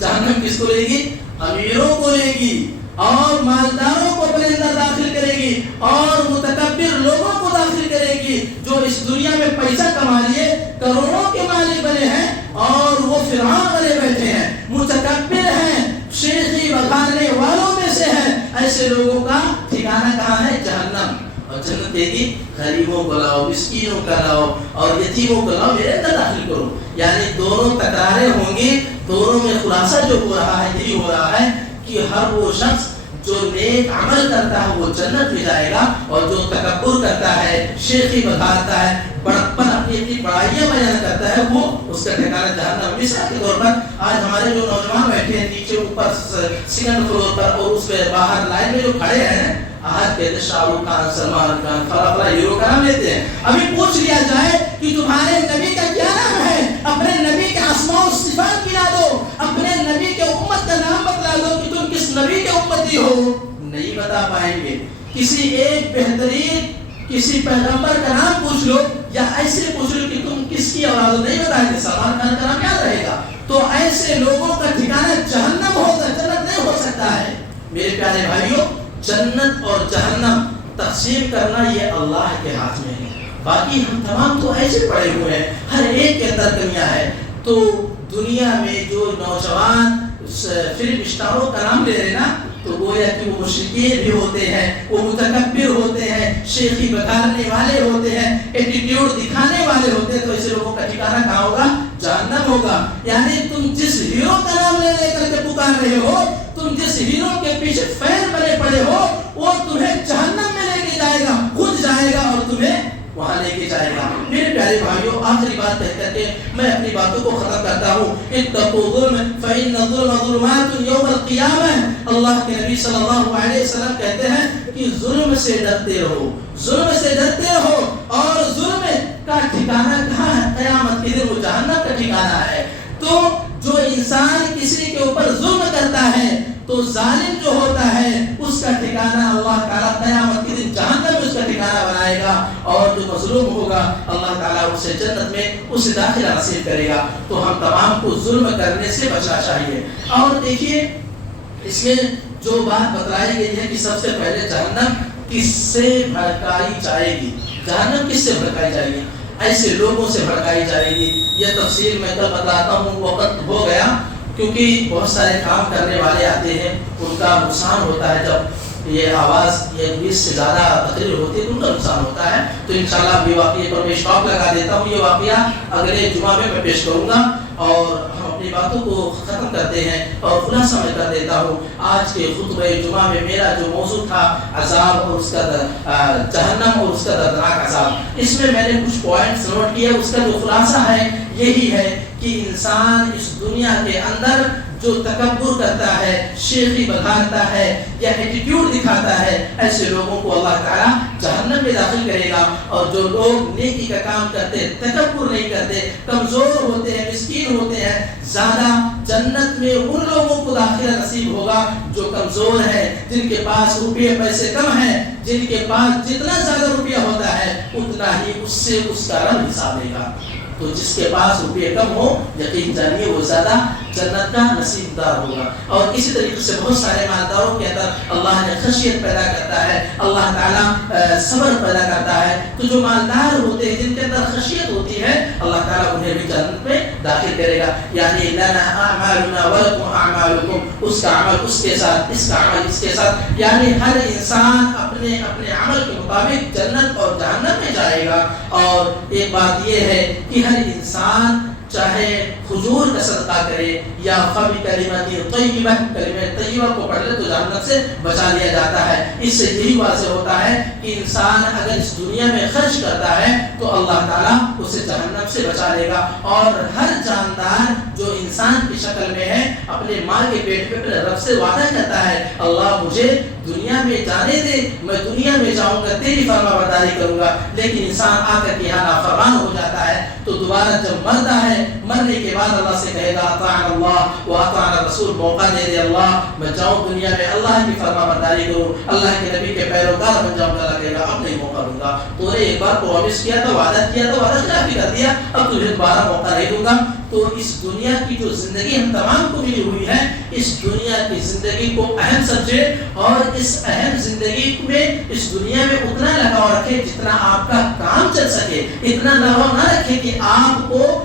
جہنم کس کو لے گی؟ امیروں کو لے گی اور مالداروں کو اپنے اندر داخل کرے گی اور متکبر لوگوں کو داخل کرے گی جو اس دنیا میں پیسہ کما لیے, کروڑوں کے مالک بنے ہیں اور وہ فرعون بنے بیٹھے ہیں, متکبر ہیں, شیخی بغانے والوں میں سے ہیں. ایسے لوگوں کا ٹھکانہ کہاں ہے؟ جہنم. اور جنت کہے گی غریبوں کو لاؤ, مسکینوں کا لاؤ اور یتیموں کو لاؤ, میرے اندر داخل کرو. یعنی دونوں تکراریں ہوں گی, دونوں میں خلاصہ جو ہو رہا ہے یہی ہو رہا ہے کہ ہر وہ شخص جو نیک عمل کرتا ہے وہ جنت میں جائے گا, اور جو تکبر کرتا ہے, شیخی بگاتا ہے, بڑپن اپنی بڑائیاں بیان کرتا ہے, وہ اس کا ٹھکانہ جہنم. مثال کے طور پر آج ہمارے جو نوجوان بیٹھے ہیں نیچے اوپر 2nd فلور پر اور اس پہ باہر لائن میں جو کھڑے ہیں, آج کہتے شاہ رخ خان، سلمان خان، فلاں ہیرو کا نام لیتے ہیں. ابھی پوچھ لیا جائے کہ تمہارے نبی کا کیا نام ہے، اپنے نبی کے اسماء و صفات گنا دو، اپنے نبی کے امت کا نام بتلا دو کہ تم کس نبی کے امتی ہو. نہیں بتا پائیں گے. کسی ایک بہترین کسی پیغمبر کا نام پوچھ لو یا ایسے پوچھ لو کہ تم کس کی اولاد ہو، نہیں بتائیں گے. سلمان خان کا نام کیا رہے گا؟ تو ایسے لوگوں کا ٹھکانہ جہنم ہوگا، جنت نہیں ہو سکتا ہے. میرے پیارے بھائیوں، جنت اور جہنم تقسیم کرنا یہ اللہ کے ہاتھ میں ہے. باقی ہم تمام تو ایسے پڑے ہوئے ہیں، ہر ایک کے اندر کمیاں ہے. تو دنیا میں جو نوجوان فلم اسٹاروں کا نام لے رہے نا، تو گویا کہ وہ مشرکین بھی ہوتے ہیں، وہ متکبر ہوتے ہیں، شیخی بگاڑنے والے ہوتے ہیں، ایٹیٹیوڈ دکھانے والے ہوتے ہیں. تو ایسے لوگوں کا ٹھکانہ کہاں ہوگا؟ جہنم ہوگا. یعنی تم جس ہیرو کا نام لے لے کر کے پکار رہے ہو، تم جس ہیرو کے پیچھے فین بنے پڑے ہو، وہ تمہیں جہنم میں لے کے جائے گا، خود جائے گا اور تمہیں وہاں لے کے جائے گا. میرے پیارے بھائیوں، آخری بات کہہ کر کے میں اپنی باتوں کو ختم کرتا ہوں. اتقوا الظلم فإن الظلم ظلمات یوم القیامہ. اللہ کے نبی صلی اللہ علیہ وسلم کہتے ہیں کہ ظلم سے ڈرتے رہو، ظلم سے ڈرتے رہو. اور ظلم کا ٹھکانہ کہاں ہے؟ قیامت کے دن وہ جہنم کا ٹھکانہ ہے. تو جو انسان کسی کے اوپر ظلم کرتا ہے تو ظالم جو ہوتا ہے اس کا ٹھکانہ اللہ تعالیٰ قیامت کے دن جہنم میں اس کا ٹھکانہ بنائے گا. اور جو مظلوم ہوگا اللہ تعالیٰ اسے جنت میں اسے داخلہ نصیب کرے گا. تو ہم تمام کو ظلم کرنے سے بچنا چاہیے. اور دیکھیے اس میں جو بات بتلائی گئی ہے کہ سب سے پہلے جہنم کس سے بھڑکائی جائے گی. جہنم کس سے بھڑکائی جائے گی؟ ایسے لوگوں سے بھڑکائی جائے گی. یہ تفصیل میں کل بتلاتا ہوں، وقت ہو گیا کیونکہ بہت سارے کام کرنے والے آتے ہیں، ان کا نقصان ہوتا ہے. جب یہ آواز یہ 20 سے زیادہ تقریر ہوتی ہے تو ان کا نقصان ہوتا ہے. تو انشاءاللہ اب یہ واقعے پر میں اسٹاپ لگا دیتا ہوں. یہ واقعہ اگلے جمعہ میں پیش کروں گا اور ہم اپنی باتوں کو ختم کرتے ہیں. اور خلاصہ میں کر دیتا ہوں، آج کے خطبہ جمعہ میں میرا جو موضوع تھا عذاب اور اس کا جہنم اور اس کا دردناک عذاب، اس میں نے کچھ پوائنٹس نوٹ کیے. اس کا جو خلاصہ ہے یہی ہے کہ انسان اس دنیا کے اندر جو تکبر کرتا ہے، شیخی بگاڑتا ہے یا ایٹیٹیوڈ دکھاتا ہے، ایسے لوگوں کو اللہ تعالیٰ جہنم میں داخل کرے گا. اور جو لوگ نیکی کا کام کرتے، تکبر نہیں کرتے، کمزور ہوتے ہیں، مسکین ہوتے ہیں، زیادہ جنت میں ان لوگوں کو داخلہ نصیب ہوگا جو کمزور ہیں، جن کے پاس روپے پیسے کم ہیں، جن کے پاس جتنا زیادہ روپیہ ہوتا ہے اتنا ہی اس سے اس کا رب حساب لے گا. تو جس کے پاس روپے کم ہو یقین جانیے وہ زیادہ جنت کا نصیب دار ہوگا. اور اسی طریقے سے بہت سارے مالداروں کے اندر اللہ نے خشیت پیدا کرتا ہے، اللہ تعالیٰ صبر پیدا کرتا ہے. تو جو مالدار ہوتے ہیں جن کے اندر خشیت ہوتی ہے اللہ تعالیٰ انہیں بھی جنت میں داخل کرے گا. یعنی لنا اعمالنا ولکم اعمالکم، اس کا عمل اس کے ساتھ، اس کا عمل اس کے ساتھ. یعنی ہر انسان اپنے اپنے عمل کے مطابق جنت اور جہنم میں جائے گا. اور ایک بات یہ ہے کہ ہر انسان چاہے حضور کا صدقہ کرے یا کلمۃ طیبہ، کلمہ طیبہ کو پڑھ لے تو جہنم سے بچا لیا جاتا ہے. اس سے یہی واضح ہوتا ہے کہ انسان اگر اس دنیا میں خرچ کرتا ہے تو اللہ تعالیٰ اسے جہنم سے بچا لے گا. اور ہر جاندار جو انسان کی شکل میں ہے اپنے ماں کے پیٹ میں اپنے رب سے وعدہ کرتا ہے اللہ مجھے دنیا میں جانے دے، میں دنیا میں جاؤں گا، تیری فرما برداری کروں گا. لیکن انسان آ کر کے یہاں نافرمان ہو جاتا ہے تو دوبارہ جب مرتا ہے، مرنے کے بعد اللہ سے کہے گا اطاعنا اللہ و اطاعنا الرسول، موقع دے دے اللہ میں جاؤں دنیا میں اللہ کی فرما برداری کروں، اللہ کے نبی کے پیروکار بن جاؤں. اللہ کہے گا اب نہیں موقع دوں گا، تو نے ایک بار پرومس کیا تھا، وعدہ کیا تھا، وعدہ خلاف کر دیا، اب تجھے دوبارہ موقع نہیں دوں گا. تو اس دنیا کی جو زندگی ہم تمام کو ملی ہوئی ہے، اس دنیا کی زندگی کو اہم سمجھے اور اس اہم زندگی میں اس دنیا میں اتنا لگاؤ رکھے جتنا آپ کا کام چل سکے. اتنا لگاؤ نہ رکھے کہ آپ کو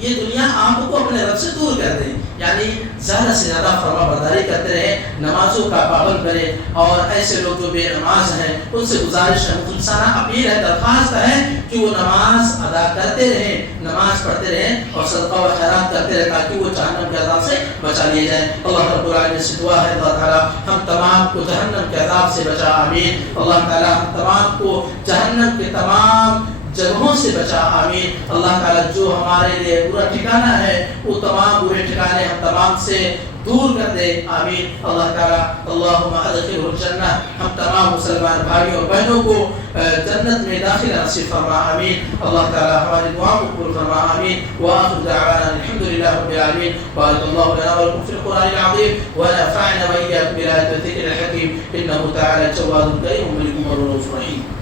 یہ دنیا آپ کو اپنے رب سے دور کر دے. یعنی زیادہ سے زیادہ فرما برداری کرتے رہے، نمازوں کا پابند کرے. اور ایسے لوگ جو بے نماز ہیں ان سے گزارش ہے، مخلصانہ اپیل ہے، درخواست ہے کہ وہ نماز ادا کرتے رہیں، نماز پڑھتے رہیں اور صدقہ و خیرات کرتے رہیں تاکہ وہ جہنم کے عذاب سے بچا لیے جائیں. اللہ رب العالمین سے دعا ہے اللہ تعالیٰ ہم تمام کو جہنم کے عذاب سے بچا، آمین. اللہ تعالیٰ ہم تمام کو جہنم کے تمام جگہوں سے بچا، آمین. اللہ تعالیٰ جو ہمارے لیے برا ٹھکانہ ہے وہ تمام برے ٹھکانے ہم تمام سے دور کر دے. آمین. اللہ تعالیٰ اللہم ادخلہ الجنہ، ہم تمام مسلمان بھائیوں اور بہنوں کو جنت میں داخلہ نصیب فرما. آمین. اللہ تعالیٰ ہماری دعاؤں کو قبول فرما. آمین. وآخر دعوانا الحمدللہ رب العالمین. بارک اللہ لنا ولکم فی القرآن العظیم ونفعنا وإياكم بالآيات والذکر الحکیم. إنه تعالى جواد كريم ملك رؤوف رحيم.